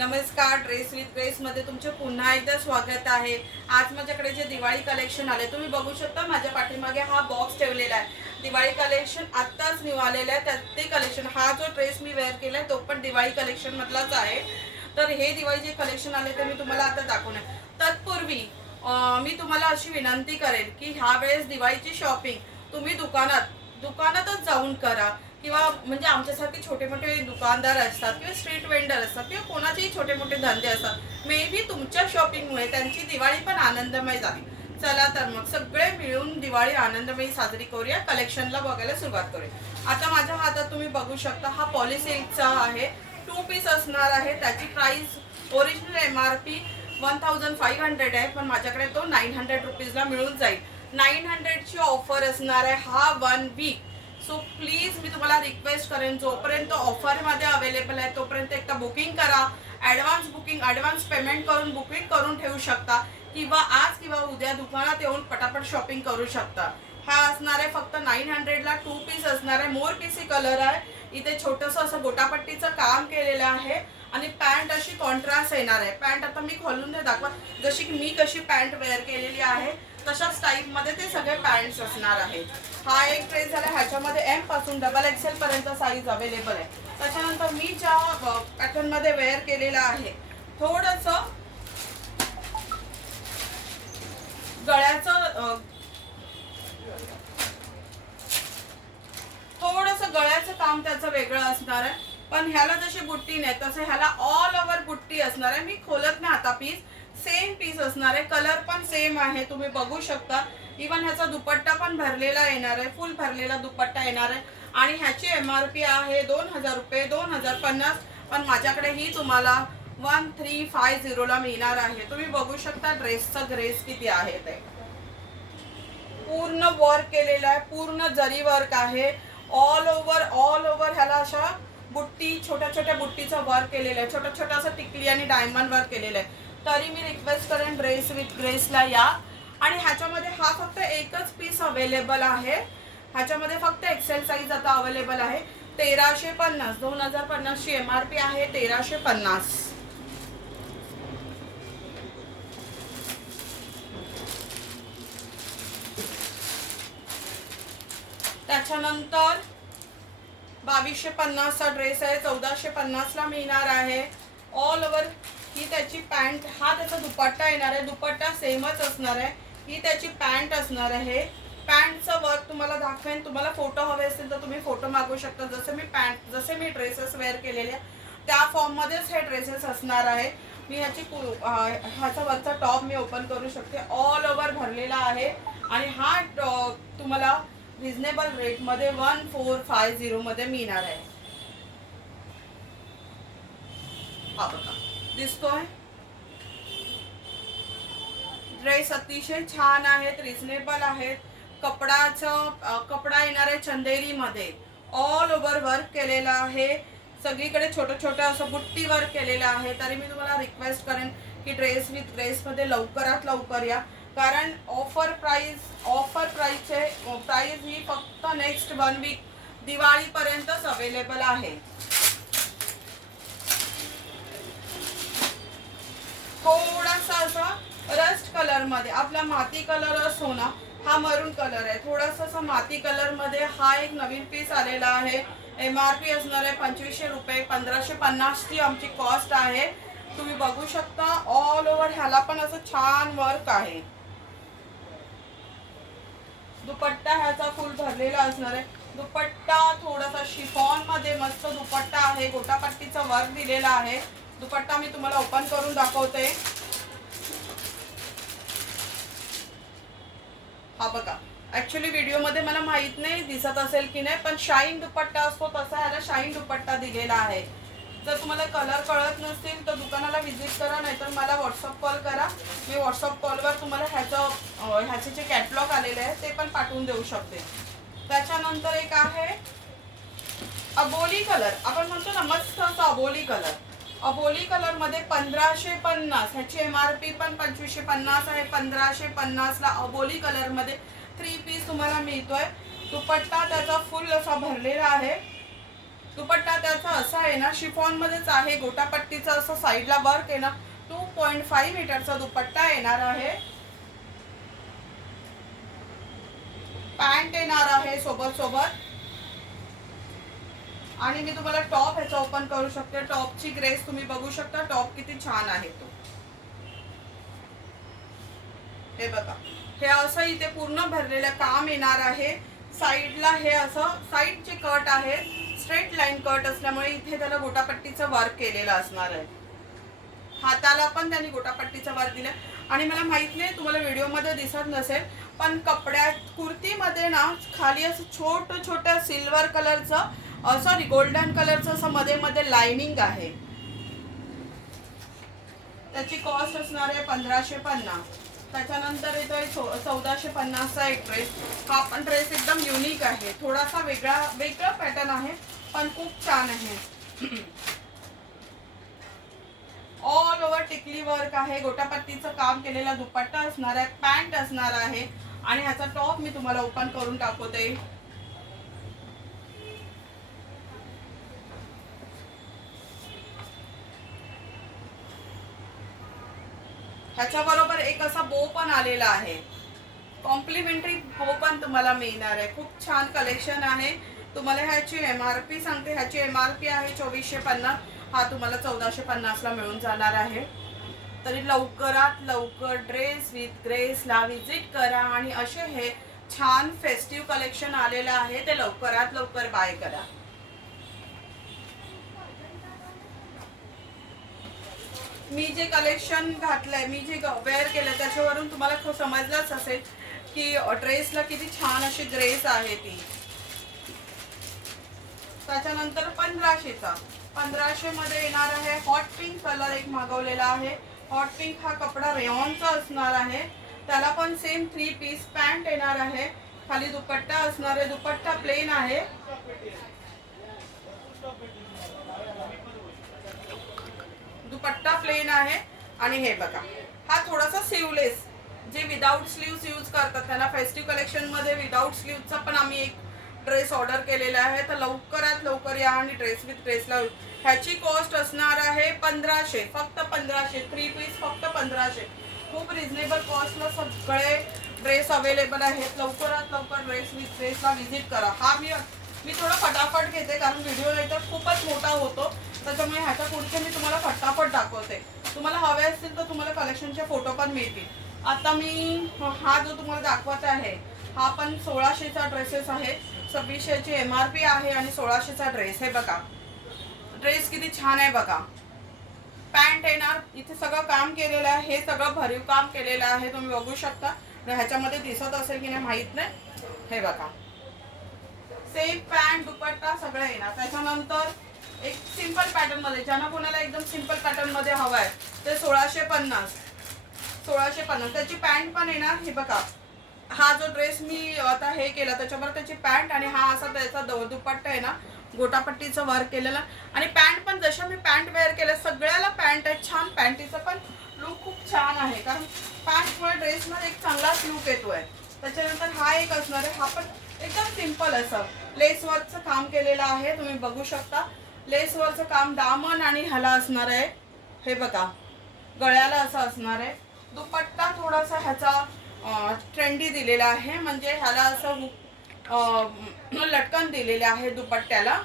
नमस्कार, dress with grace मध्ये तुमचे पुन्हा एकदा स्वागत आहे। आज माझ्याकडे जे दिवाळी कलेक्शन आले तुम्ही बघू शकता, माझ्या पाठीमागे हा बॉक्स ठेवलेला आहे। दिवाळी कलेक्शन आत्ताच न्यू आलेला आहे। ते कलेक्शन, हा जो ड्रेस मी वेअर केलाय तो पण दिवाळी कलेक्शन मधलाच आहे। तर हे दिवाळी जे कलेक्शन आले ते मी तुम्हाला आता दाखवणार। तत्पूर्वी मी तुम्हाला अशी विनंती करेन की ह्या वेळेस दिवाळीची शॉपिंग तुम्ही दुकानातच जाऊन करा, किंवा म्हणजे आमच्यासारखे छोटे मोठे दुकानदार असतात किंवा स्ट्रीट वेंडर असतात किंवा कोणाचेही छोटे मोठे धंदे असतात, मे बी तुमच्या शॉपिंगमुळे त्यांची दिवाळी पण आनंदमय झाली। चला तर मग सगळे मिळून दिवाळी आनंदमयी साजरी करूया। कलेक्शनला बघायला सुरुवात करूया। आता माझ्या हातात तुम्ही बघू शकता, हा पॉलिसिल्कचा आहे, 2 पीस असणार आहे। त्याची प्राइस ओरिजिनल MRP 1500 आहे, पण माझ्याकडे तो 900 रुपीजला मिळून जाईल। 900 ची ऑफर असणार आहे हा 1 वीक। सो प्लीज मी तुम्हाला रिक्वेस्ट करेन, जोपर्यंत ऑफर मध्ये अवेलेबल आहे तोपर्यंत एकदा बुकिंग करा। ॲडव्हान्स पेमेंट करून बुकिंग करून ठेवू शकता, किंवा आज किंवा उद्या दुकानात येऊन पटापट शॉपिंग करू शकता। हा असणार आहे फक्त 900 ला, 2 पीस असणार आहे। मोर पीसी कलर आहे, इथे छोटंसं असं गोटापट्टीचं काम केलेलं आहे आणि पॅन्ट अशी कॉन्ट्रास्ट येणार आहे। पॅन्ट आता मी खोलून नाही दाखवत, जशी की मी कशी पॅन्ट वेअर केलेली आहे तशाच टाईप मध्ये ते सगळे पॅन्ट्स असणार आहेत। हा एक ड्रेस झाला, ह्याच्यामध्ये M पासून XXL पर्यंत साईज अवेलेबल आहे। त्याच्यानंतर मी ज्या पॅटर्न मध्ये वेअर केलेला आहे, थोडंसं गळ्याचं काम त्याचं वेगळं असणार आहे, पण ह्याला जशी बुट्टी नाही तसं ह्याला ऑल ओव्हर बुट्टी असणार आहे। मी खोलत नाही आता पीस, सेम पीस असणार आहे, कलर पण सेम आहे, तुम्ही बघू शकता। इवन ह्याचा दुपट्टा पण भरलेला येणार आहे, फुल भरलेला दुपट्टा येणार आहे आणि ह्याची MRP आहे 2000 रुपये, 2050, पण माझ्याकडे ही तुम्हाला 1350 ला मिळणार आहे। तुम्ही बघू शकता ड्रेसचा ग्रेस किती आहे ते। पूर्ण वर्क केलेला आहे, पूर्ण जरी वर्क आहे, ऑल ओव्हर ह्याला अशा बुट्टी, छोट्या बुट्टीचं वर्क केलेलं आहे, छोटं असं टिकली आणि डायमंड वर्क केलेलं आहे। तरी मी रिक्वेस्ट करेन ड्रेस विथ ग्रेसला या। आणि ह्याच्यामध्ये हा फक्त एकच पीस अवेलेबल आहे, ह्याच्यामध्ये फक्त XL साईज आता अवेलेबल आहे। 1350, 2050 ची MRP आहे, 1350। त्याच्यानंतर 2250 चा ड्रेस आहे, 1450 ला मिळणार आहे। ऑल ओव्हर ही त्याची पॅन्ट, हा त्याचा दुपट्टा येणार आहे, दुपट्टा सेमच असणार आहे। ही त्याची पॅन्ट असणार आहे। पॅन्टचं वर्क तुम्हाला दाखवेन, तुम्हाला फोटो हवे असतील तर तुम्ही फोटो मागू शकता। जसे मी ड्रेसेस वेअर केलेले त्या फॉर्म मध्येच हे ड्रेसेस असणार आहे। मी ह्याचा वरचा टॉप मी ओपन करू शकते, ऑल ओव्हर भरलेला आहे आणि हा तुम्हाला रिजनेबल रेट मध्ये 1450 मध्ये मिळणार आहे। हा बघा दिसतोय, ड्रेस अतिशय छान आहेत, रिजनेबल आहेत। कपडा येणार आहे चंदेरी मध्ये, ऑल ओव्हर वर्क केलेला आहे, सगळीकडे छोटं असं बुट्टी वर्क केलेलं आहे। तरी मी तुम्हाला रिक्वेस्ट करेन की ड्रेस विथ ग्रेस मध्ये लवकरात लवकर या, कारण ऑफर प्राइस ही फक्त नेक्स्ट 1 वीक दिवाळीपर्यंतच अवेलेबल आहे। थोडासा असा रस्ट कलर मध्ये, आपला माती कलर असतो ना, हा मरून कलर आहे, थोडासा असा माती कलर मध्ये हा एक नवीन पीस आलेला आहे। MRP असणार आहे 2500 रुपये, 1550 ची आमची कॉस्ट आहे। तुम्ही बघू शकता ऑल ओव्हर ह्याला पण असं छान वर्क आहे। दुपट्टा ह्याचा फुल भरलेला असणार आहे, दुपट्टा थोडासा शिफॉन मध्ये मस्त दुपट्टा आहे, गोटापट्टीचा वर्क दिलेला आहे। दुपट्टा मी तुम्हाला ओपन करून दाखवते। हा बघा, ऍक्च्युली व्हिडिओ मध्ये मला माहित नाही दिसत असेल की नाही, पण शाईन दुपट्टा असतो तसा ह्याला शाईन दुपट्टा दिलेला आहे। जर तुम्हाला कलर कळत नसतील तर दुकानाला व्हिजिट करा, नाहीतर मला व्हॉट्सअप कॉल करा। मी व्हॉट्सअप कॉलवर तुम्हाला ह्याचे जे कॅटलॉग आलेले आहे ते पण पाठवून देऊ शकते। त्याच्यानंतर एक आहे अबोली कलर, आपण म्हणतो ना मस्त असा अबोली कलर, अबोली कलर मध्ये 1550, ह्याची MRP पण 2550 आहे। 1550 ला अबोली कलर मध्ये 3 पीस तुम्हाला मिळतोय। दुपट्टा त्याचा फुल असा भरलेला आहे, दुपट्टा त्याचा असा आहे ना, शिफॉन मध्येच आहे, गोटापट्टीचा असं साईडला वर्क आहे ना. 2.5 मीटरचा दुपट्टा येणार आहे. पॅन्ट येणार आहे सोबत सोबत. आणि मी तुम्हाला टॉप ह्याचा ओपन करू शकते. टॉपची ग्रेस तुम्ही बघू शकता, टॉप किती छान आहे तो. हे बघा, हे असं इथे पूर्ण भरलेलं काम येणार आहे. साईडला हे असं साईडचे कट आहे, स्ट्रेट लाईन कट असल्यामुळे इथे त्याला गोटापट्टीचं वर्क केलेलं असणार आहे. हाताला पण त्यांनी गोटापट्टीचं वर्क दिलं. आणि मला माहित नाही तुम्हाला व्हिडिओमध्ये दिसत नसेल, पण कपड्यात कुर्तीमध्ये ना खाली असं छोटं छोटं सिल्वर कलरचं सॉरी गोल्डन कलरचं असं मध्ये मध्ये लाइनिंग आहे. त्याची कॉस्ट असणार आहे 1550. त्याच्यानंतर येतोय 1450चा एक ड्रेस. हा पण ड्रेस एकदम युनिक आहे, थोडासा वेगळा पॅटर्न आहे, पण खूप छान आहे. ऑल ओव्हर टिकली वर्क आहे, गोटापट्टीचं काम केलेला दुपट्टा असणार आहे, पॅन्ट असणार आहे. आणि ह्याचा टॉप मी तुम्हाला ओपन करून दाखवते. ह्याच्या बरोबर एक असा बो पण आलेला आहे, कॉम्प्लिमेंटरी बो पण तुम्हाला मिळणार आहे. खूप छान कलेक्शन आहे. तुम्हाला ह्याची MRP सांगते, ह्याची MRP आहे 2450. हा तुम्हाला 1450ला मिळून जाणार आहे. तरी लवकरात लवकर ड्रेस विथ ग्रेसला विजिट करा आणि असे हे छान फेस्टिव्ह कलेक्शन आलेलं आहे ते लवकरात लवकर बाय करा. मी जे कलेक्शन घातलंय, मी जे वेअर केलं, त्याच्यावरून तुम्हाला समजलंच असेल की ड्रेसला किती छान अशी ग्रेस आहे ती. त्याच्यानंतर 1500 मध्ये येणार आहे हॉट पिंक कलर एक मागवलेला आहे. हॉट पिंक हा कपडा रेयॉनचा असणार आहे. त्याला पण सेम 3 पीस पॅन्ट येणार आहे, खाली दुपट्टा असणार आहे. दुपट्टा प्लेन आहे. दुपट्टा प्लेन आहे. आणि हे बघा, हा थोडासा स्लीवलेस, जे विदाउट स्लीव्स यूज करतात त्यांना फेस्टिव्ह कलेक्शन मध्ये विदाउट स्लीव्हचा पण आम्ही एक ड्रेस ऑर्डर केलेला आहे. तर लवकरात लवकर या आणि ड्रेस विथ ग्रेसला. ह्याची कॉस्ट असणार आहे 1500, फक्त 1500. 3 पीस फक्त 1500. खूप रिझनेबल कॉस्टला सगळे ड्रेस अवेलेबल आहेत. लवकरात लवकर ड्रेस विथ ग्रेसला व्हिजिट करा. हा मी थोडा फटाफट घेते कारण व्हिडिओ नाही तर खूपच मोठा होतो, त्याच्यामुळे ह्याच्या पुढचे मी तुम्हाला फटाफट दाखवते. तुम्हाला हवे असतील तर तुम्हाला कलेक्शनचे फोटो पण मिळतील. आता मी हा जो तुम्हाला दाखवत आहे हा पण 1600चा ड्रेसेस आहे. 2600ची MRP आहे आणि 1600चा ड्रेस. हे बघा, ड्रेस किती छान आहे बघा. पॅन्ट येणार, इथे सगळं काम केलेलं आहे, हे सगळं भरीव काम केलेलं आहे, तुम्ही बघू शकता. ह्याच्यामध्ये दिसत असेल की नाही माहित नाही. हे बघा, सेम पॅन्ट दुपट्टा सगळं येणार. त्याच्यानंतर एक सिंपल पॅटर्न मध्ये, ज्यांना कोणाला एकदम सिंपल पॅटर्न मध्ये हवा आहे ते 1650. त्याची पॅन्ट पण येणार. हे बघा, हा जो ड्रेस मी आता हे केला त्याच्यावर त्याची पॅन्ट आणि हा असा त्याचा दुपट्टा आहे ना, गोटापट्टीचं वर्क केलेला. आणि पॅन्ट पण जशा मी पॅन्ट वेअर केल्या सगळ्याला पॅन्ट आहे छान. पॅन्टीचा पण लुक खूप छान आहे कारण पॅन्टमुळे ड्रेसमध्ये एक चांगलाच लुक येतोय. त्याच्यानंतर हा एक असणार आहे, हा पण एकदम सिंपल असं लेस वर्कचं काम केलेलं आहे, तुम्ही बघू शकता. लेस वर्कचं काम दामन आणि ह्याला असणार आहे. हे बघा, गळ्याला असं असणार आहे. दुपट्टा थोडासा ह्याचा ट्रेंडी दिलेला आहे, म्हणजे ह्याला असं लटकन दिलेले आहे दुपट्ट्याला.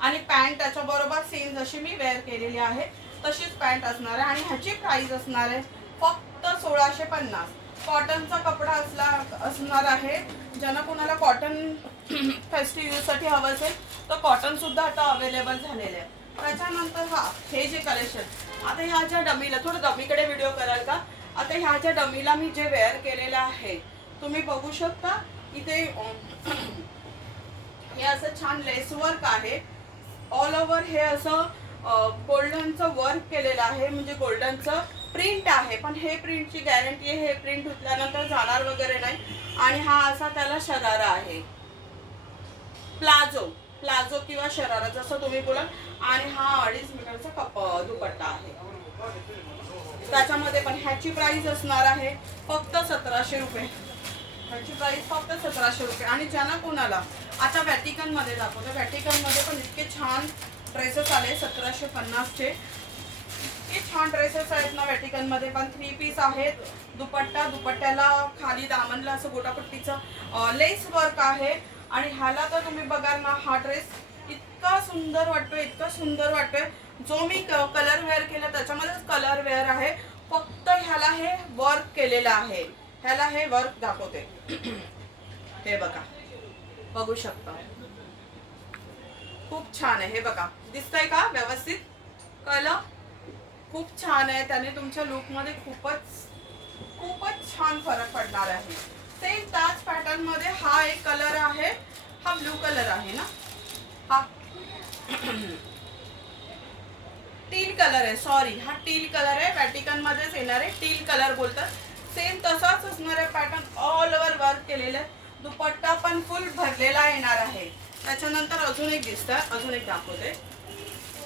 आणि पॅन्ट त्याच्या बरोबर सेम जशी मी वेअर केलेली आहे तशीच पॅन्ट असणार आहे. आणि ह्याची प्राइस असणार आहे फक्त 1650. कॉटनचा कपडा असणार आहे. ज्यांना कोणाला कॉटन फेस्टिव्ह यूजसाठी हवं असेल तर कॉटन सुद्धा आता अवेलेबल झालेले आहे. त्याच्यानंतर हे जे कलेक्शन, आता ह्या ज्या डमीला, थोडं डमीकडे व्हिडिओ कराल का? आता ह्या ज्या डमीला मी जे वेअर केलेलं आहे तुम्ही बघू शकता. इथे हे असं छान लेस वर्क आहे. ऑल ओव्हर हे असं गोल्डनचं वर्क केलेलं आहे, म्हणजे गोल्डनचं प्रिंट आहे. पण हे प्रिंटची गॅरंटी आहे, हे प्रिंट धुतल्यानंतर जाणार वगैरे नाही. आणि हा असा त्याला शरारा आहे, प्लाझो किंवा शरारा जसं तुम्ही बोलाल. आणि हा 2.5 मीटरचा दुपट्टा आहे. त्याच्यामध्ये पण ह्याची प्राइस असणार आहे फक्त 1700 रुपये. ह्याची प्राइस फक्त 1700 रुपये. आणि ज्यांना कोणाला आता व्हॅटिकन मध्ये दाखवतो. व्हॅटिकन मध्ये पण इतके छान ड्रेसेस आले 1750 चे. इतके छान ड्रेसेस आहेत ना व्हॅटिकन मध्ये पण. 3 पीस आहेत. दुपट्टा, दुपट्ट्याला खाली दामनला असं गोटापट्टीचं लेस वर्क आहे. आणि ह्याला तर तुम्ही बघाल ना, हा ड्रेस इतका सुंदर वाटतोय, इतका सुंदर वाटतोय. जो मी कलर वेअर केला त्याच्यामध्येच कलर वेअर आहे. फक्त ह्याला हे वर्क केलेलं आहे. ह्याला हे वर्क दाखवते. हे बघा, बघू शकता. खूप छान आहे. हे बघा, दिसतंय का व्यवस्थित? कलर खूप छान आहे. त्याने तुमच्या लुक मध्ये खूपच छान फरक पडणार आहे. सेम त्याच पॅटर्न मध्ये हा एक कलर आहे. हा ब्लू कलर आहे ना, हा टील कलर आहे. सॉरी, हा टील कलर आहे. व्हॅटिकन मध्येच येणार आहे. टील कलर बोलतात. सेम तसाच असणार आहे पॅटर्न. ऑल ओव्हर वर्क केलेलं आहे. दुपट्टा पण फुल भरलेला येणार आहे. त्याच्यानंतर अजून एक दिसतं, अजून एक दाखवते.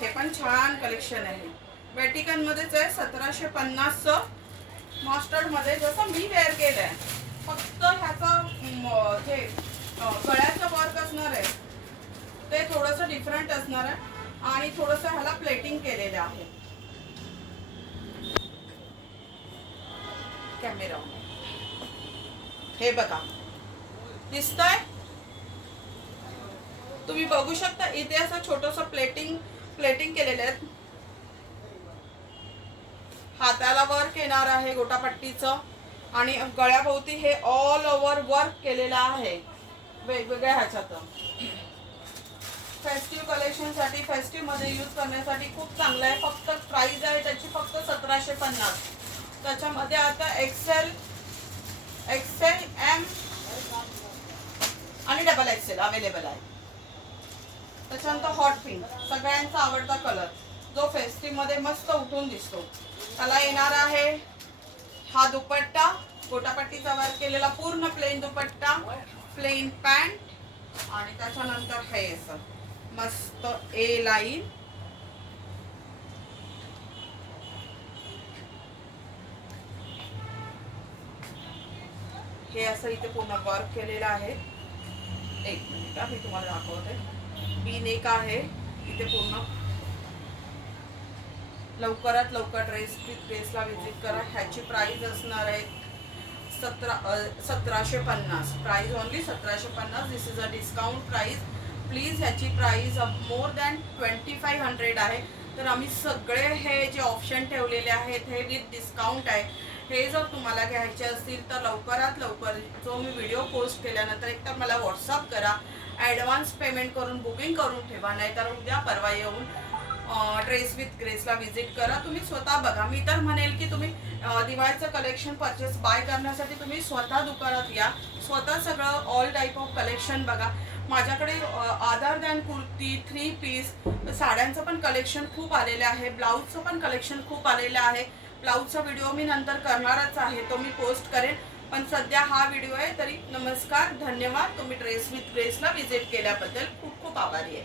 हे पण छान कलेक्शन आहे. व्हॅटिकन मध्येच आहे. 1750 मास्टर्ड मध्ये, जसं मी वेअर केलंय. फक्त ह्याचं जे गळ्याचं वर्क असणार आहे ते थोडंसं डिफरंट असणार आहे. आणि थोडंसं ह्याला प्लेटिंग केलेलं आहे. कॅमेरा, हे बघा, दिसतंय? तुम्ही बघू शकता इथे असं छोटंसं प्लेटिंग केलेलं आहे. हाताला वर्क येणार आहे गोटापट्टीचं. आणि गळ्याभोवती हे ऑल ओव्हर वर्क केलेलं आहे वेगवेगळ्या ह्याच्यात. फेस्टिव्ह कलेक्शन साठी, फेस्टिव्ह मध्ये यूज करण्यासाठी खूप चांगलं आहे. फक्त प्राइस आहे त्याची फक्त 1750. त्याच्यामध्ये आता एक्सेल, एम आणि डबल एक्सेल अवेलेबल आहे. त्याच्यानंतर हॉट पिंक, सगळ्यांचा आवडता कलर, जो फेस्टिव्ह मध्ये मस्त उठून दिसतो. त्याला येणार आहे हा दुपट्टा, गोटापट्टीचा वर्क केलेला पूर्ण प्लेन दुपट्टा, प्लेन पॅन्ट. आणि त्याच्यानंतर हे असं मस्त ए लाईन. हे असं इथे पूर्ण वर्क केलेलं आहे. एक मिनिट मी तुम्हाला दाखवते. बी नेक आहे इथे पूर्ण. लवकरात लवकर ड्रेसला विजिट करा. ह्याची प्राइस असणार आहे 1750. Price only 1750. This is a discount price. Please ह्याची प्राइस मोर दॅन 2500 आहे. तर आम्ही सगळे हे जे ऑप्शन ठेवलेले आहेत हे विथ डिस्काउंट आहे. हे जर तुम्हाला घ्यायचे असतील तर लवकरात लवकर जो मी व्हिडिओ पोस्ट केल्यानंतर एक तर मला व्हॉट्सअप करा. ॲडव्हान्स पेमेंट करून बुकिंग करून ठेवा. नाहीतर उद्या परवा येऊन ड्रेस विथ ग्रेसला विजिट करा. तुम्ही स्वतः बघा. मी तर म्हणेल की तुम्ही दिवाळीचं कलेक्शन परचेस बाय करण्यासाठी तुम्ही स्वतः दुकानात या. स्वतः सगळं ऑल टाईप ऑफ कलेक्शन बघा. माझ्याकडे अदर दॅन कुर्ती, 3 पीस, साड्यांचं पण कलेक्शन खूप आलेलं आहे. ब्लाऊजचं पण कलेक्शन खूप आलेलं आहे. ब्लाऊजचा व्हिडिओ मी नंतर करणारच आहे, तो मी पोस्ट करेन. पण सध्या हा व्हिडिओ आहे. तरी नमस्कार, धन्यवाद. तुम्ही ड्रेस विथ ग्रेसला विजिट केल्याबद्दल खूप खूप आभारी आहे.